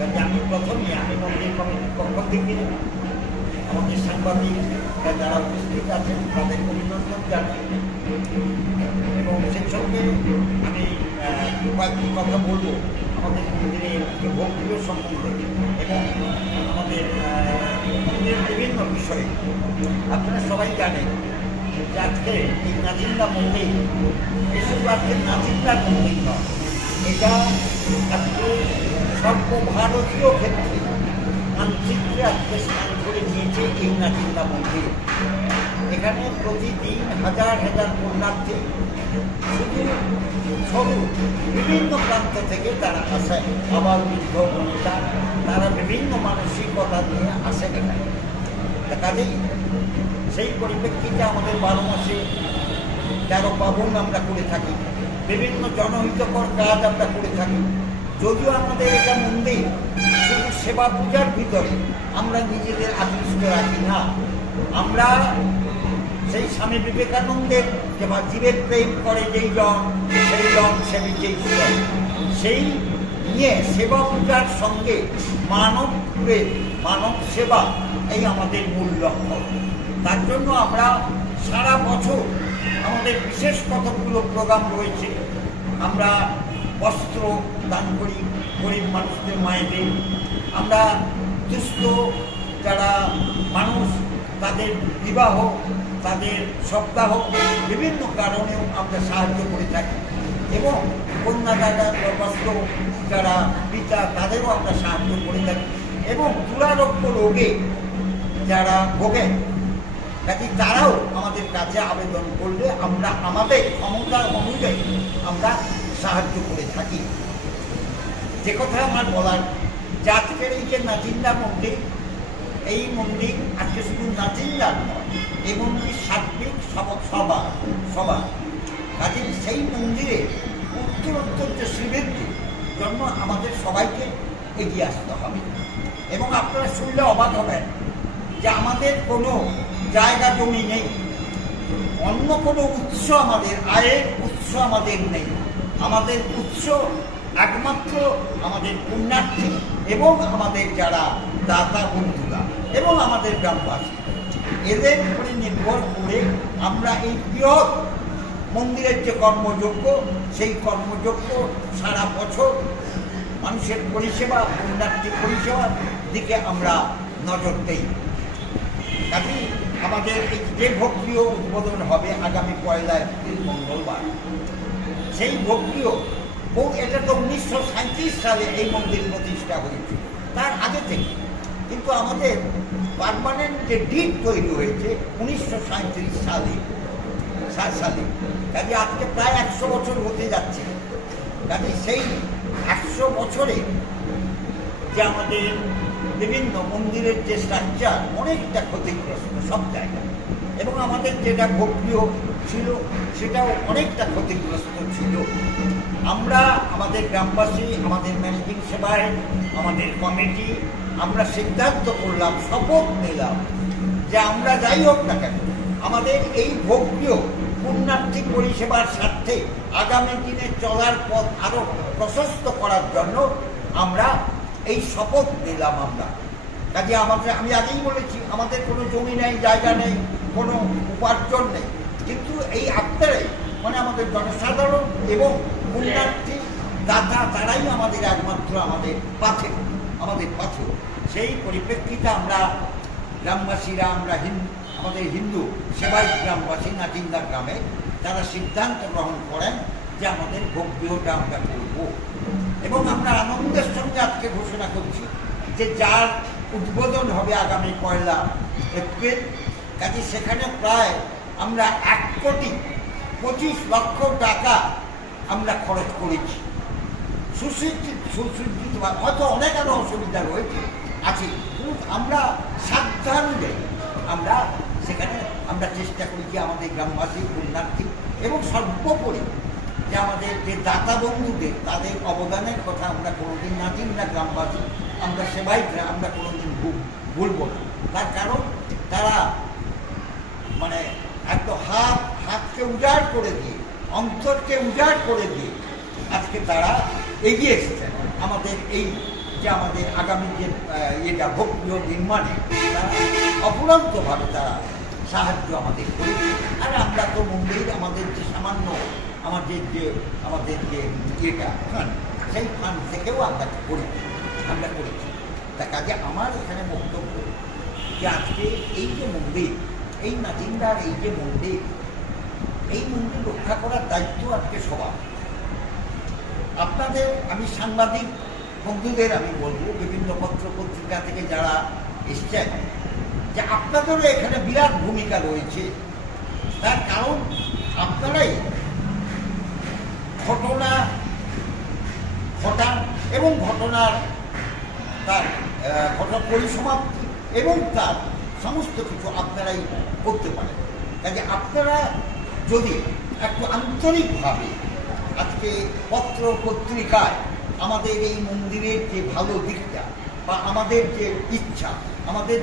কাজে আমি প্রথমে আমি মন্দির কমিটির পক্ষ থেকে আমাদের সাংবাদিক যারা উপস্থিত আছেন তাদের অভিনন্দন জানাই এবং সেই সঙ্গে আমি কয়েকটি কথা বলবো আমাদের মন্দিরের ভক্তিও সম্বন্ধে এবং আমাদের মন্দিরের বিভিন্ন বিষয়ে। আপনারা সবাই জানেন যে আজকে এই নাচিন্দা মন্দির এসব আজকে নাচিন্দার মন্দির নয়, এটা আজকে সর্বভারতীয় ক্ষেত্রে মানচিত্রে আজকে স্থান করে নিয়েছে এই নাচিন্দা মন্দির। এখানে প্রতিদিন হাজার হাজার পুণ্যার্থী শুধু সরু বিভিন্ন প্রান্ত থেকে তারা আসেন, আবার বৃদ্ধ বনিতা তারা বিভিন্ন মানসিকতা নিয়ে আসেন এখানে। কাজেই সেই পরিপ্রেক্ষিতে আমাদের 12 মাসে 13 পার্বণ আমরা করে থাকি, বিভিন্ন জনহিতকর কাজ আমরা করে থাকি। যদিও আমাদের এটা মন্দির শুধু সেবা পূজার ভিতরে আমরা নিজেদের আকৃষ্ট রাখি না, আমরা সেই স্বামী বিবেকানন্দের যে জীবের প্রেম করে যেই জন সেই জন সেবী যেই জন, সেই নিয়ে সেবা পূজার সঙ্গে মানব প্রেম মানব সেবা এই আমাদের মূল লক্ষ্য। তার জন্য আমরা সারা বছর আমাদের বিশেষ কতগুলো প্রোগ্রাম রয়েছে। আমরা বস্ত্র দান করি গরিব মানুষদের মায়েদের, আমরা দুস্থ যারা মানুষ তাদের বিবাহ তাদের সপ্তাহ বিভিন্ন কারণেও আমরা সাহায্য করে থাকি এবং কন্যাদাতা বস্ত্র যারা পিতা তাদেরও আমরা সাহায্য করে থাকি এবং দুরারোগ্য রোগে যারা ভোগেন কাজে তারাও আমাদের কাছে আবেদন করলে আমরা আমাদের ক্ষমতা অনুযায়ী আমরা সাহায্য করে থাকি। যে কথা আমার বলার যে আজকের এই যে নাচিন্দা মন্দির, এই মন্দির আজকে শুধু নাচিন্দার নয়, এই মন্দির সার্বিক সবার কাজে সেই মন্দিরে উত্তরোত্তর যে শ্রীবৃদ্ধির জন্য আমাদের সবাইকে এগিয়ে আসতে হবে। এবং আপনারা শুনলে অবাক হবেন যে আমাদের কোনো জায়গা জমি নেই, অন্য কোনো উৎস আমাদের আয়ের উৎস আমাদের নেই। আমাদের উৎস একমাত্র আমাদের পুণ্যার্থী এবং আমাদের যারা দাতা বন্ধুরা এবং আমাদের গ্রামবাসী, এদের উপরে নির্ভর করে আমরা এই বৃহৎ মন্দিরের যে কর্মযজ্ঞ সেই কর্মযজ্ঞ সারা বছর মানুষের পরিষেবা পুণ্যার্থী পরিষেবার দিকে আমরা নজর দেই। কাজে আমাদের এই যে ভক্তিও উদ্বোধন হবে আগামী 1 এপ্রিল মঙ্গলবার, সেই ভক্তিও এটা তো 1937 সালে এই মন্দির প্রতিষ্ঠা হয়েছে, তার আগে থেকে, কিন্তু আমাদের পার্মানেন্ট যে ডিট তৈরি হয়েছে 1937 সালে। কাজে আজকে প্রায় 100 বছর হতে যাচ্ছে। কাজে সেই 100 বছরে যে আমাদের বিভিন্ন মন্দিরের যে স্ট্রাকচার অনেকটা ক্ষতিগ্রস্ত সব জায়গায়, এবং আমাদের যেটা ভক্তিও ছিল সেটাও অনেকটা ক্ষতিগ্রস্ত ছিল। আমরা আমাদের গ্রামবাসী, আমাদের ম্যানেজিং সেবায়, আমাদের কমিটি আমরা সিদ্ধান্ত করলাম, শপথ নিলাম যে আমরা যাই হোক না কেন আমাদের এই ভক্তিও পুণ্যার্থী পরিষেবার স্বার্থে আগামী দিনে চলার পথ আরো প্রশস্ত করার জন্য আমরা এই শপথ নিলাম। আমরা কাজে আমি আগেই বলেছি আমাদের কোনো জমি নেই, জায়গা নেই, কোনো উপার্জন নেই, কিন্তু এই আপনারাই মানে আমাদের জনসাধারণ এবং পুণ্যার্থী দাতা তারাই আমাদের একমাত্র আমাদের পাথে। সেই পরিপ্রেক্ষিতে আমরা গ্রামবাসীরা আমাদের হিন্দু সেবাই গ্রামবাসী নাচিন্দা গ্রামে তারা সিদ্ধান্ত গ্রহণ করেন যে আমাদের ভক্তিটা আমরা করব। এবং আমরা আনন্দের সঙ্গে আজকে ঘোষণা করছি যে যার উদ্বোধন হবে আগামী 1 এপ্রিল, কাজে সেখানে প্রায় আমরা 1,25,00,000 টাকা আমরা খরচ করেছি। সুসজ্জিত হয়তো অনেক আরও অসুবিধা রয়েছে আছে, কিন্তু আমরা সাবধানে আমরা সেখানে আমরা চেষ্টা করেছি আমাদের গ্রামবাসী পুণ্যার্থী এবং সর্বোপরি যে আমাদের যে দাতা বন্ধুদের তাদের অবদানের কথা আমরা কোনোদিন নাচিন্দা গ্রামবাসী আমরা সেবাই আমরা কোনোদিন ভুলব না। তার কারণ তারা মানে একদম হাতকে উজাড় করে দিয়ে, অন্তরকে উজাড় করে দিয়ে আজকে তারা এগিয়ে এসেছেন আমাদের এই যে আমাদের আগামী যে এটা ভক্তি নির্মাণে তারা অফুরন্তভাবে তারা সাহায্য আমাদের করেছে। আর আমরা তো মন্দির আমাদের যে সামান্য আমাদের যে ইয়েটা ফান্ড, সেই ফান্ড থেকেও আমরা করেছি। তা কাজে আমার এখানে বক্তব্য যে আজকে এই যে মন্দির, এই নাজিন্দার এই যে মন্দির, এই মন্দির রক্ষা করার দায়িত্ব আজকে সবার। আপনাদের আমি সাংবাদিক বন্ধুদের আমি বলবো, বিভিন্ন পত্র পত্রিকা থেকে যারা এসছেন, যে আপনাদেরও এখানে বিরাট ভূমিকা রয়েছে। তার কারণ আপনারাই ঘটনা ঘটান এবং ঘটনার তার ঘটনা পরিসমাপ্তি এবং তার সমস্ত কিছু আপনারাই করতে পারেন। কাজে আপনারা যদি একটু আন্তরিকভাবে আজকে পত্র পত্রিকায় আমাদের এই মন্দিরের যে ভালো দিকটা বা আমাদের যে ইচ্ছা, আমাদের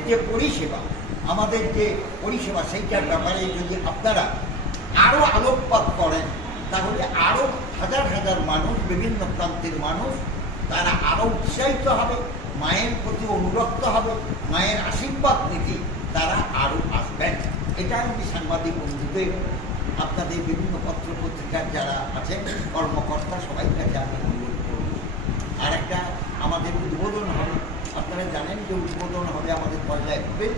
যে পরিষেবা সেইটার ব্যাপারে যদি আপনারা আরও আলোকপাত করেন, তাহলে আরও হাজার হাজার মানুষ, বিভিন্ন প্রান্তের মানুষ, তারা আরও উৎসাহিত হবে, মায়ের প্রতি অনুরক্ত হবে, মায়ের আশীর্বাদ নিতে তারা আরও আসবেন। এটা আমি সাংবাদিক বন্ধুদের, আপনাদের বিভিন্ন পত্র পত্রিকার যারা আছেন কর্মকর্তা, সবাই কাছে আমি অনুরোধ করব। আর একটা আমাদের উদ্বোধন হবে, আপনারা জানেন যে উদ্বোধন হবে আমাদের 1 এপ্রিল,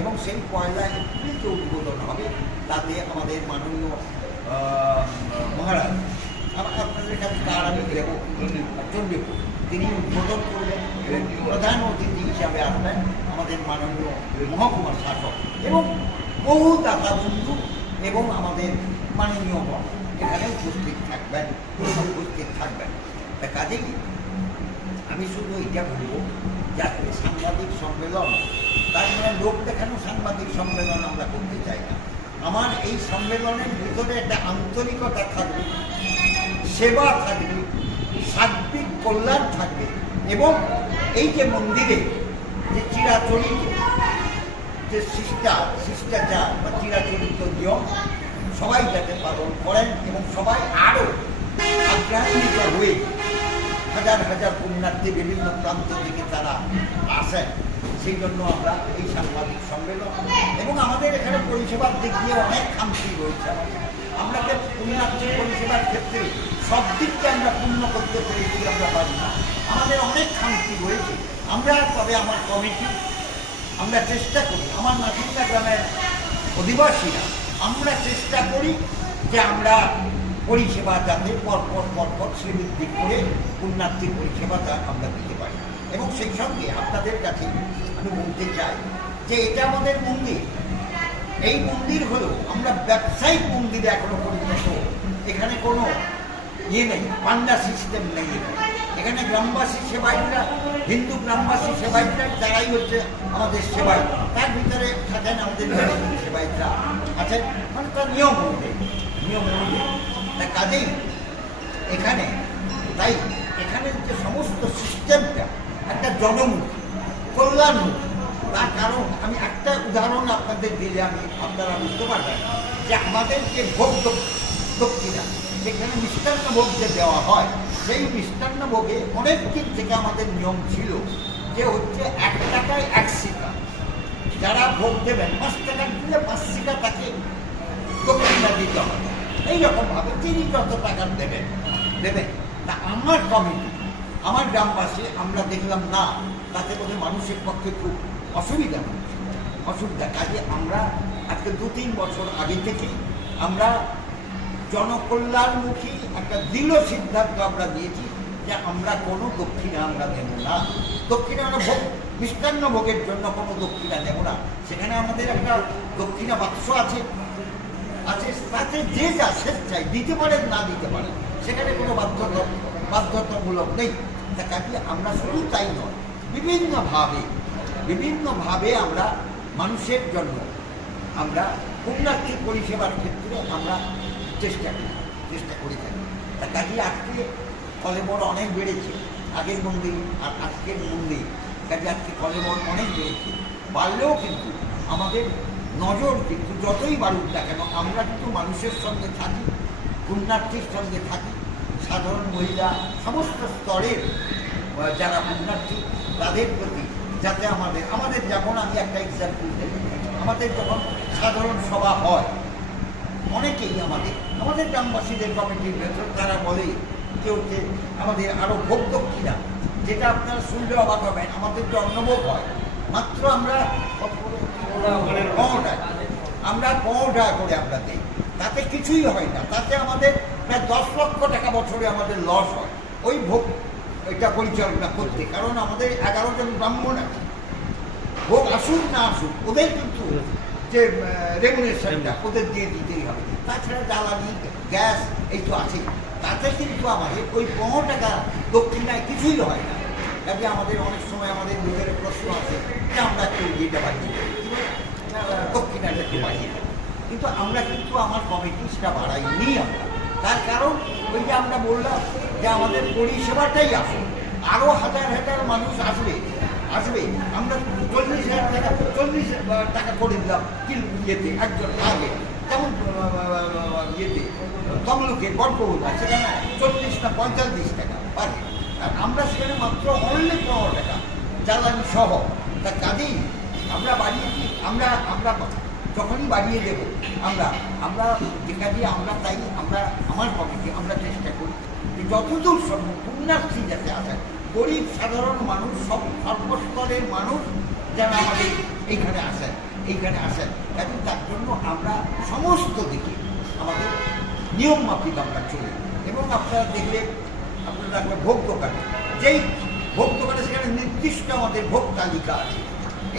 এবং সেই 1 এপ্রিল যে উদ্বোধন হবে তাতে আমাদের মাননীয় মহারাজ, আপনাদের কাছে তার আমি দেবো চন্ডীপুর, তিনি উদ্বোধন করবেন এবং প্রধান অতিথি হিসাবে আসবেন আমাদের মাননীয় মহকুমা শাসক এবং বহু দাতা বন্ধু এবং আমাদের মাননীয় এখানে উপস্থিত থাকবেন। তা কাজেই আমি শুধু এটা বলবো, যাতে সাংবাদিক সম্মেলন, তার মানে লোক দেখানো সাংবাদিক সম্মেলন আমরা করতে চাই না। আমার এই সম্মেলনের ভিতরে একটা আন্তরিকতা থাকবে, সেবা থাকবে, সার্বিক কল্যাণ থাকবে, এবং এই যে মন্দিরে যে চিরাচরিত যে শিষ্টাচার বা চিরাচরিত নিয়ম সবাই যাতে পালন করেন এবং সবাই আরও আগ্রান্বিত হয়ে হাজার হাজার পুণ্যার্থী বিভিন্ন প্রান্ত থেকে তারা আসেন, সেই জন্য আমরা এই সাংবাদিক সম্মেলন এবং আমাদের এখানে পরিষেবার দিক দিয়ে অনেক খামতি রয়েছে। আমরা যে পুণ্যার্থী পরিষেবার ক্ষেত্রে সব দিককে আমরা পূর্ণ করতে পেরেছি আমরা পারি না, আমাদের অনেক খামতি রয়েছে। তবে আমার কমিটি আমরা চেষ্টা করি, আমার নাজিন্দা গ্রামের অধিবাসীরা আমরা চেষ্টা করি যে আমরা পরিষেবা যাতে পরপর শ্রীবৃদ্ধি করে পুণ্যার্থী পরিষেবাটা আমরা দিতে পারি। এবং সেই সঙ্গে আপনাদের কাছে আমি বলতে চাই যে এটা আমাদের মন্দির, এই মন্দির হলো আমরা ব্যবসায়িক মন্দিরে এখনো পরিণত। এখানে কোনো নেই, পান্ডা সিস্টেম নেই। এখানে গ্রামবাসী সেবায়িতরা, হিন্দু গ্রামবাসী সেবায়িতরা, যারাই হচ্ছে আমাদের সেবায়িত, তার ভিতরে থাকেন আমাদের সেবায়িতরা আছেন, মানে তার নিয়ম অনুযায়ী। তা কাজেই তাই এখানে যে সমস্ত সিস্টেমটা একটা জনমুখী, কল্যাণমুখী। তার কারণ আমি একটা উদাহরণ আপনাদের দিলে আপনারা বুঝতে পারবেন যে আমাদের যে ভোগ দক্ষিণা, সেখানে মিষ্টান্ন ভোগ যে দেওয়া হয়, সেই মিষ্টান্ন ভোগে অনেক দিন থেকে আমাদের নিয়ম ছিল যে হচ্ছে 1 টাকায় 1 শিকা, যারা ভোগ দেবেন 5 টাকা দিলে 5 শিকা তাকে দক্ষিণা দিতে হবে। এইরকমভাবে তিনি যত টাকা দেবেন। তা আমার কমিটি, আমার গ্রামবাসী আমরা দেখলাম না, তাতে করে মানুষের পক্ষে খুব অসুবিধা। কাজে আমরা আজকে 2-3 বছর আগে থেকে আমরা জনকল্যাণমুখী একটা দৃঢ় সিদ্ধান্ত আমরা দিয়েছি যে আমরা কোনো দক্ষিণা আমরা দেব না। দক্ষিণা আমরা মিষ্টান্ন ভোগের জন্য কোনো দক্ষিণা দেব না। সেখানে আমাদের একটা দক্ষিণা বাক্স আছে, তাতে যে যা স্বেচ্ছায় দিতে পারেন না দিতে পারেন, সেখানে কোনো বাধ্যতামূলক নেই। তা কাজে আমরা শুধু তাই নয়, বিভিন্নভাবে আমরা মানুষের জন্য আমরা পুণ্যার্থী পরিষেবার ক্ষেত্রে আমরা চেষ্টা করে থাকি। তা কাজে আজকে কলেবর অনেক বেড়েছে, আগের মন্দির আর আজকের মন্দির, কাজে আজকে কলেবর অনেক বেড়েছে। বাড়লেও কিন্তু আমাদের নজর কিন্তু যতই বাড়ুক না কেন, আমরা কিন্তু মানুষের সঙ্গে থাকি, পুণ্যার্থীর সঙ্গে থাকি, সাধারণ মহিলা, সমস্ত স্তরের যারা পুণ্যার্থী তাদের প্রতি যাতে আমাদের যেমন আমি একটা এক্সাম্পল দেব, আমাদের যখন সাধারণ সভা হয় অনেকেই আমাদের গ্রামবাসীদের কমিটির ভেতর তারা বলে কেউ যে আমাদের আরও ভোগ দক্ষিণা, যেটা আপনারা শুনলে অবাক হবেন, আমাদের যে অন্নভোগ হয় মাত্র আমরা 15 টাকা করে আমরা দিই, তাতে কিছুই হয় না, তাতে আমাদের প্রায় 10 লক্ষ টাকা বছরে আমাদের লস হয় ওই ভোগ এটা পরিচালনা করতে। কারণ আমাদের 11 জন ব্রাহ্মণ আছে, ভোগ আসুক না আসুক ওদের কিন্তু যে রেমুনেশনটা ওদের দিয়ে দিতেই হবে। তাছাড়া জ্বালানি গ্যাস এই তো আছে, তাতে কিন্তু আমাদের ওই 15 টাকা দক্ষিণায় কিছুই হয় না। কাজে আমাদের অনেক সময় আমাদের নিজের প্রশ্ন আছে যে আমরা একটু ইয়েটা বাড়িয়ে দক্ষিণাটা একটু বাড়িয়ে দেবো, কিন্তু আমরা কিন্তু আমার কমিটি সেটা বাড়াইনি আমরা। তার কারণ ওই যে আমরা বললাম যে আমাদের পরিষেবাটাই আসুন, আরও হাজার হাজার মানুষ আসবে, আমরা 40,000 টাকা করে দিলাম ইয়েতে একজন আগে, যেমন ইয়েতে তমলুকে গল্পগুলো সেখানে 40 না 45 টাকা পারে, আর আমরা সেখানে মাত্র অনলি 15 টাকা জ্বালানি সহ। তা কাজেই আমরা বাড়িয়েছি, আমরা যখনই বাড়িয়ে দেবো আমরা যেখানে আমরা তাই আমার কমিটি আমরা চেষ্টা করি যে যতদূর সম্ভব পুণ্যার্থী যাতে আসেন, গরিব সাধারণ মানুষ সর্বস্তরের মানুষ যারা আমাদের এইখানে আসেন কাজে তার জন্য আমরা সমস্ত দিকে আমাদের নিয়ম মাফিক আমরা চলি। এবং আপনারা দেখবেন ভোগ দোকানে, যেই ভোগ দোকানে সেখানে নির্দিষ্ট আমাদের ভোগ তালিকা আছে,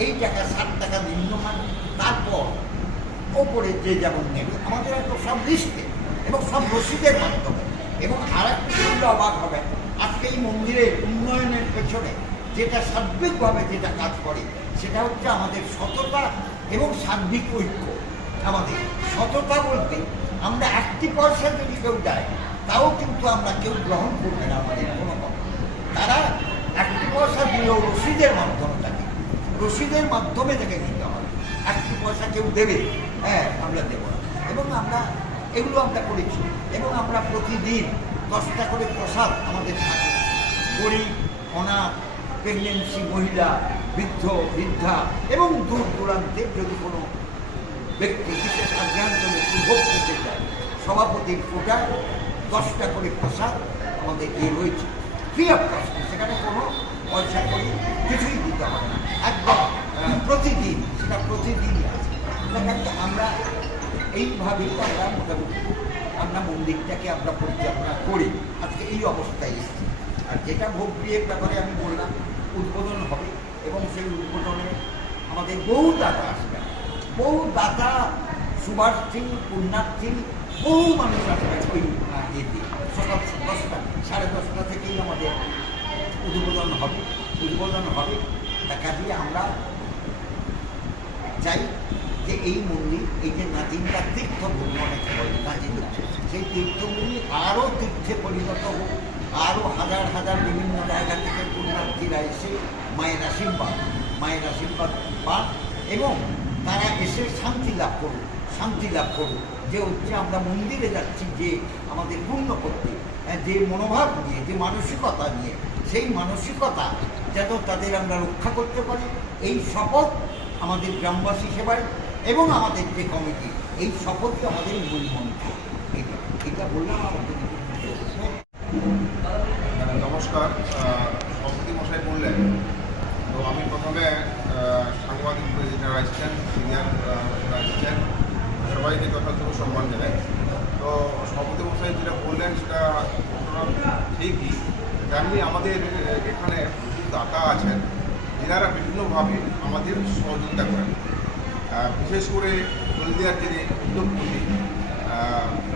এই টাকা 60 টাকা নিম্নমান, তারপর ওপরে যে যেমন নেবে আমাদের একটা সব লিস্টে এবং সব রসিদের মাধ্যমে। এবং আর একটা শুনলে অবাক হবে, আজকে এই মন্দিরের উন্নয়নের পেছনে যেটা সার্বিকভাবে যেটা কাজ করে সেটা হচ্ছে আমাদের সততা এবং সার্বিক ঐক্য। আমাদের সততা বলতে আমরা 1 পয়সা যদি কেউ দেয় তাও কিন্তু আমরা কেউ গ্রহণ করবে না আমাদের কোনো কথা। তারা 1 পয়সা দিলেও রসিদের মাধ্যমে তাকে নিতে হবে। 1 পয়সা কেউ দেবে, হ্যাঁ আমরা দেবো না। এবং এগুলো আমরা করেছি। এবং আমরা প্রতিদিন 10টা করে প্রসাদ আমাদের থাকে, গরিব অনাথ প্রেগনেন্সি মহিলা, বৃদ্ধা এবং দূর দূরান্তে যদি কোনো ব্যক্তি বিশেষ আগ্রান্তনে ভোগ করতে চায়, সভাপতির কোটায় 10টা করে প্রসাদ আমাদের রয়েছে ফ্রি অফ কস্ট, সেখানে কোনো পয়সা করে কিছুই দিতে হবে না, একদম প্রতিদিন, সেটা প্রতিদিনই আছে। আমরা এইভাবেই আমরা মোটামুটি মন্দিরটাকে আমরা পরিচালনা করি। আজকে এই অবস্থায় এসেছি। আর যেটা ভোগ বিয়ের ব্যাপারে আমি বললাম, উদ্বোধন হবে এবং সেই উদ্বোধনে আমাদের বহু দাতা আসবে, বহু দাতা শুভার্থী পুণ্যার্থী বহু মানুষ আসবে। ওই ইয়েতে সকাল 10টা 10:30 থেকেই আমাদের উদ্বোধন হবে। তা কাজে আমরা চাই যে এই মন্দির, এই যে নাজিমরা তীর্থভূমি অনেক বলে নাজিমরা, সেই তীর্থভূমি আরও তীর্থে পরিণত হোক, আরও হাজার হাজার বিভিন্ন জায়গা থেকে পুণ্যার্থীরা এসে মায়ের আশীর্বাদ পান এবং তারা এসে শান্তি লাভ করুক। যে হচ্ছে আমরা মন্দিরে যাচ্ছি যে আমাদের পূর্ণ করতে, যে মনোভাব নিয়ে, যে মানসিকতা নিয়ে, সেই মানসিকতা যেন তাদের আমরা রক্ষা করতে পারি, এই শপথ আমাদের গ্রামবাসী সেবায় এবং আমাদের যে কমিটি, এই শপথই আমাদের মূল মন্ত্র। এটা বললাম। আমাদের নমস্কার, সভাপতি মশাই বললেন, তো আমি প্রথমে সাংবাদিক যারা আসছেন, সিনিয়র আসছেন, সবাইকে যথাযথ সম্মান জানাই। তো সভাপতি মশাই যেটা বললেন সেটা ঠিকই, তেমনি আমাদের এখানে দাতা আছেন যারা বিভিন্নভাবে আমাদের সহযোগিতা করেন। বিশেষ করে হলদিয়ার যিনি উদ্যোগপতি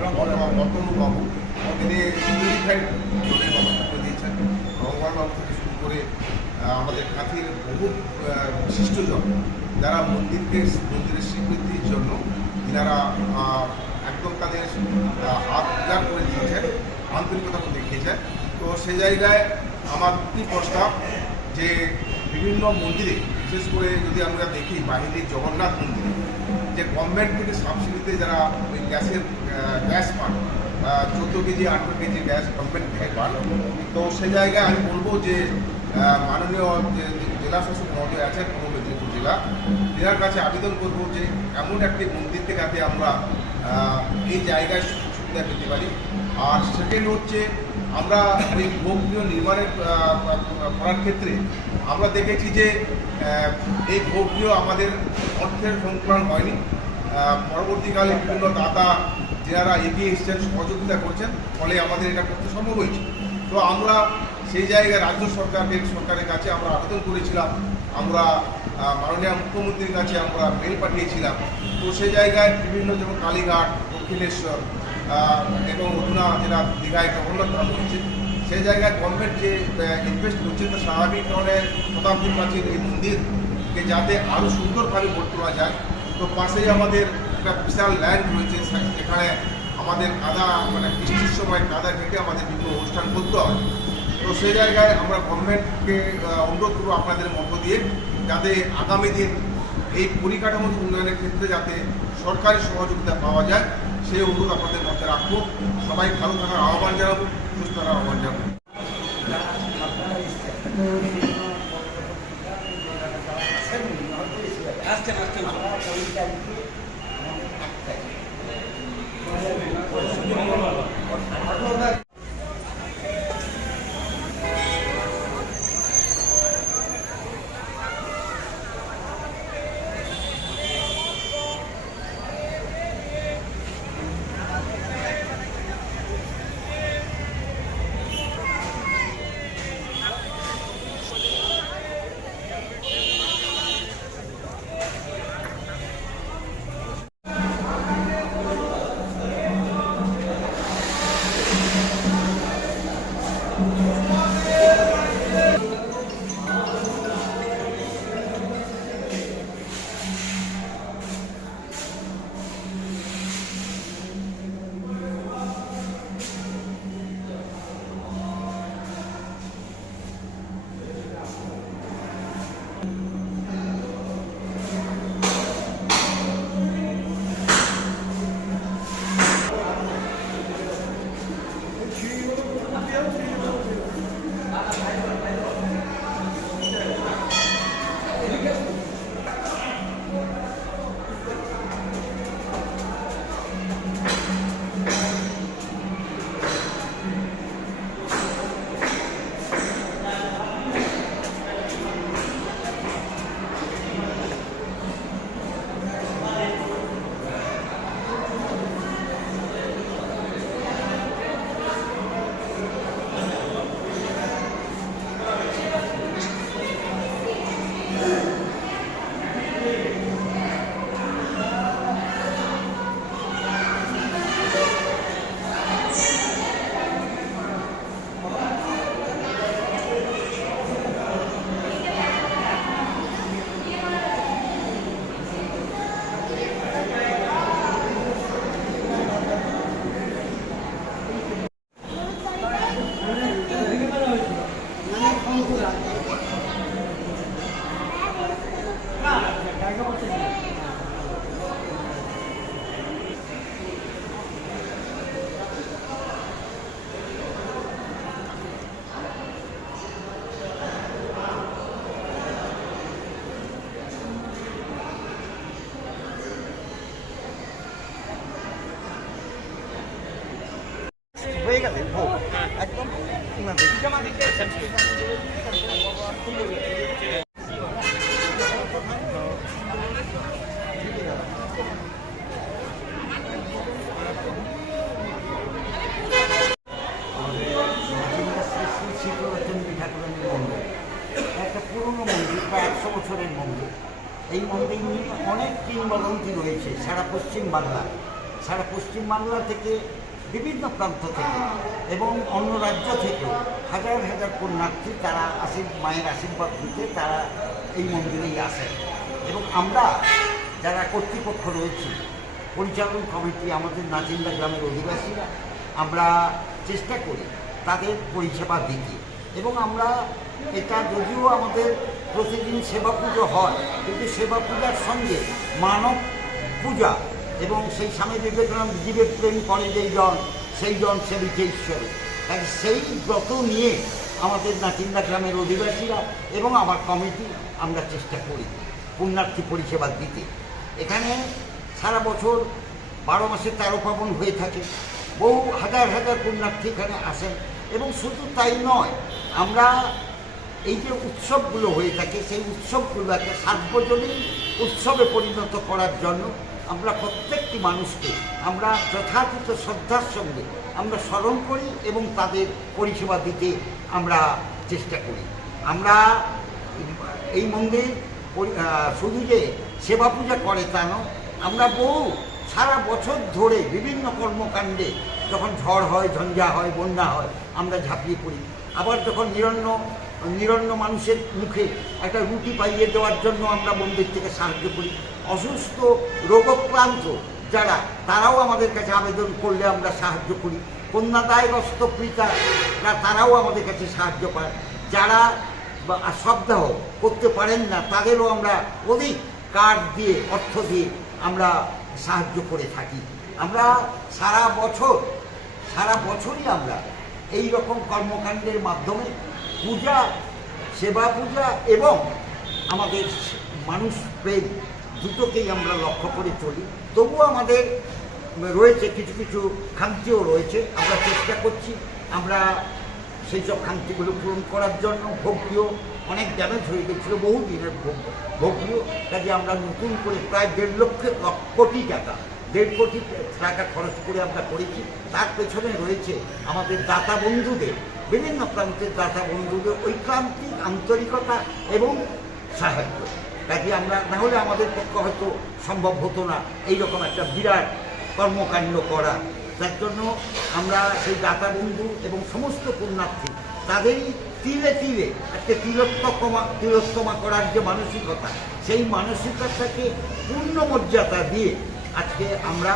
রতনুবাবু, তিনি পিউরিফাইড জলের ব্যবস্থা করে দিয়েছেন। রঙ্গবাবু থেকে শুরু করে আমাদের কাঁথির বহু বিশিষ্টজন যারা মন্দিরের স্বীকৃতির জন্য তিনারা একদম তাদের হাত উজাড় করে দিয়েছেন, আন্তরিকতা দেখিয়েছেন। তো সেই জায়গায় আমার কি প্রস্তাব যে বিভিন্ন মন্দিরে, বিশেষ করে যদি আমরা দেখি বাহিনীর জগন্নাথ মন্দিরে, যে গভর্নমেন্ট থেকে সাবসিডিতে যারা ওই গ্যাস পান, 14 কেজি 18 কেজি গ্যাস গভর্নমেন্ট থেকে পান, তো সেই জায়গায় আমি বলবো যে মাননীয় জেলা শাসক মহোদয় আছেন পূর্ব মেদিনীপুর জেলা, এনার কাছে আবেদন করব যে এমন একটি মন্দির থেকে যাতে আমরা এই জায়গায় সুবিধা পেতে পারি। আর সেকেন্ড হচ্ছে আমরা এই ভোগগৃহ নির্মাণের করার ক্ষেত্রে আমরা দেখেছি যে এই ভোগগৃহ আমাদের অর্থের সংকলন হয়নি। পরবর্তীকালে বিভিন্ন দাতা যারা এগিয়ে এসেছেন, সহযোগিতা করছেন, ফলে আমাদের এটা করতে সম্ভব হয়েছে। তো আমরা সেই জায়গায় রাজ্য সরকারের কাছে আমরা আবেদন করেছিলাম, আমরা মাননীয় মুখ্যমন্ত্রীর কাছে আমরা মেল পাঠিয়েছিলাম। তো সেই জায়গায় বিভিন্ন যেমন কালীঘাট, দক্ষিণেশ্বর এবং অধুনা যেটা দীঘায় জগন্নাথ ধাম হচ্ছে, সেই জায়গায় গভর্নমেন্ট যে ইনভেস্ট করছে, তো স্বাভাবিক ধরনের শতাব্দী প্রাচীন এই মন্দিরকে যাতে আরও সুন্দরভাবে গড়ে তোলা যায়। তো পাশেই আমাদের একটা বিশাল ল্যান্ড রয়েছে, যেখানে আমাদের কাদা মানে বৃষ্টির সময় কাদা ঘেঁটে আমাদের বিভিন্ন অনুষ্ঠান করতে হয়। তো সেই জায়গায় আমরা গভর্নমেন্টকে অনুরোধ করবো আপনাদের মধ্য দিয়ে, যাতে আগামী দিন এই পরিকাঠামো উন্নয়নের ক্ষেত্রে যাতে সরকারি সহযোগিতা পাওয়া যায়, সেই অনুরোধ আপনাদের মধ্যে রাখবো। সবাই ভালো থাকার আহ্বান জানাবো, সুস্থ থাকার আহ্বান জানাবো। হয়ে গেলে ভোগ একদম একটা পুরনো মন্দির, প্রায় 100 বছরের মন্দির। এই মন্দির নিয়ে অনেক কিংবদন্তি রয়েছে সারা পশ্চিমবাংলা থেকে, বিভিন্ন প্রান্ত থেকে এবং অন্য রাজ্য থেকেও হাজার হাজার পুণ্যার্থী তারা মায়ের আশীর্বাদ দিতে তারা এই মন্দিরেই আসেন। এবং আমরা যারা কর্তৃপক্ষ রয়েছি, পরিচালন কমিটি, আমাদের নাচিন্দা গ্রামের অধিবাসীরা, আমরা চেষ্টা করি তাদের পরিষেবা দিতে। এবং আমরা এটা যদিও আমাদের প্রতিদিন সেবা পুজো হয়, কিন্তু সেবা পূজার সঙ্গে মানব পূজা এবং সেই স্বামী বিবেকানন্দ জীবের প্রেম করে যেই জন, সেই জন সেবিকে ঈশ্বরে, তাই সেই ব্রত নিয়ে আমাদের নাচিন্দা গ্রামের অধিবাসীরা এবং আমার কমিটি আমরা চেষ্টা করি পুণ্যার্থী পরিষেবা দিতে। এখানে সারা বছর 12 মাসে 13 পার্বণ হয়ে থাকে, বহু হাজার হাজার পুণ্যার্থী এখানে আসেন। এবং শুধু তাই নয়, আমরা এই যে উৎসবগুলো হয়ে থাকে সেই উৎসবগুলো একটা সার্বজনীন উৎসবে পরিণত করার জন্য আমরা প্রত্যেকটি মানুষকে আমরা যথাযথ শ্রদ্ধার সঙ্গে আমরা স্মরণ করি এবং তাদের পরিষেবা দিতে আমরা চেষ্টা করি। আমরা এই মন্দির শুধু যে সেবা পূজা করে তা নয়, আমরা বহু সারা বছর ধরে বিভিন্ন কর্মকাণ্ডে, যখন ঝড় হয়, ঝঞ্ঝা হয়, বন্যা হয়, আমরা ঝাঁপিয়ে পড়ি। আবার যখন নিরন্ন মানুষের মুখে একটা রুটি পাইয়ে দেওয়ার জন্য আমরা মন্দির থেকে সাহায্য করি। অসুস্থ রোগক্রান্ত যারা, তারাও আমাদের কাছে আবেদন করলে আমরা সাহায্য করি। কন্যাদায়গ্রস্ত পিতারা তারাও আমাদের কাছে সাহায্য পায়। যারা সপ্তাহ করতে পারেন না, তাদেরও আমরা অধিক কার্ড দিয়ে, অর্থ দিয়ে আমরা সাহায্য করে থাকি। আমরা সারা বছরই আমরা এই রকম কর্মকাণ্ডের মাধ্যমে পূজা, সেবা পূজা এবং আমাদের মানুষ প্রেম দুটোকেই আমরা লক্ষ্য করে চলি। তবুও আমাদের রয়েছে কিছু কিছু খামতিও রয়েছে, আমরা চেষ্টা করছি আমরা সেই সব খামতিগুলো পূরণ করার জন্য। ভোগীয় অনেক ড্যামেজ হয়ে গেছিলো, বহু দিনের ভোগীয়, কাজে আমরা নতুন করে প্রায় 1.5 কোটি টাকা, 1.5 কোটি টাকা খরচ করে আমরা করেছি। তার পেছনে রয়েছে আমাদের দাতা বন্ধুদের, বিভিন্ন প্রান্তের দাতা বন্ধুদের ঐকান্তিক আন্তরিকতা এবং সাহায্য। কাজে আমরা না হলে আমাদের পক্ষে হয়তো সম্ভব হতো না এইরকম একটা বিরাট কর্মকাণ্ড করা। তার জন্য আমরা সেই দাতা বন্ধু এবং সমস্ত পুণ্যার্থী তাদেরই তিলে তিলে একটা তিলোত্তমা করার যে মানসিকতা, সেই মানসিকতাকে পূর্ণ মর্যাদা দিয়ে আজকে আমরা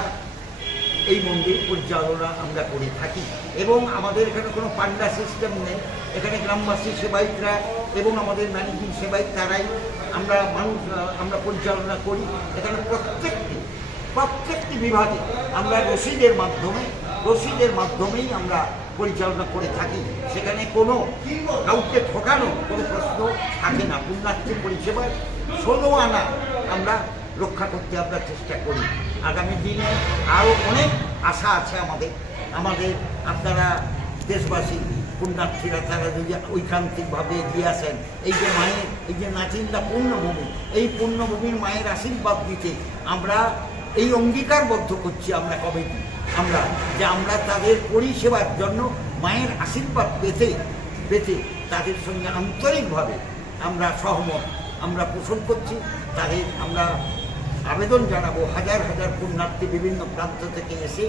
এই মন্দির পরিচালনা আমরা করে থাকি। এবং আমাদের এখানে কোনো পান্ডা সিস্টেম নেই, এখানে গ্রামবাসী সেবায়িতরা এবং আমাদের ম্যানেজিং সেবায়িত তারাই আমরা পরিচালনা করি। এখানে প্রত্যেকটি বিভাগে আমরা রসিদের মাধ্যমেই আমরা পরিচালনা করে থাকি। সেখানে কোনো কাউকে ঠকানো কোনো প্রশ্ন থাকে না। পুণ্যার্থী পরিষেবায় 16 আনা আমরা রক্ষা করতে আমরা চেষ্টা করি। আগামী দিনে আরও অনেক আশা আছে আমাদের আপনারা দেশবাসী পুণ্যার্থীরা তারা যদি ঐকান্তিকভাবে এগিয়ে আসেন, এই যে মায়ের এই যে নাচিন্দা পুণ্যভূমি, এই পুণ্যভূমির মায়ের আশীর্বাদ দিতে আমরা এই অঙ্গীকারবদ্ধ করছি আমরা কমিটি, আমরা তাদের পরিষেবার জন্য মায়ের আশীর্বাদ পেতে তাদের সঙ্গে আন্তরিকভাবে আমরা সহমত আমরা পোষণ করছি। তাদের আমরা আবেদন জানাবো হাজার হাজার পুণ্যার্থী বিভিন্ন প্রান্ত থেকে এসে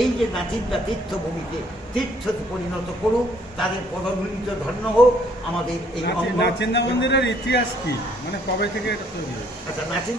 এই যে নাচিন্দা তীর্থভূমিকে তীর্থতে পরিণত করুক, তাদের পদধূলিত ধন্য হোক আমাদের এই নাচিন্দা মন্দিরের ইতিহাস কি, মানে কবে থেকে এটা তৈরি? আচ্ছা, নাচিন্দা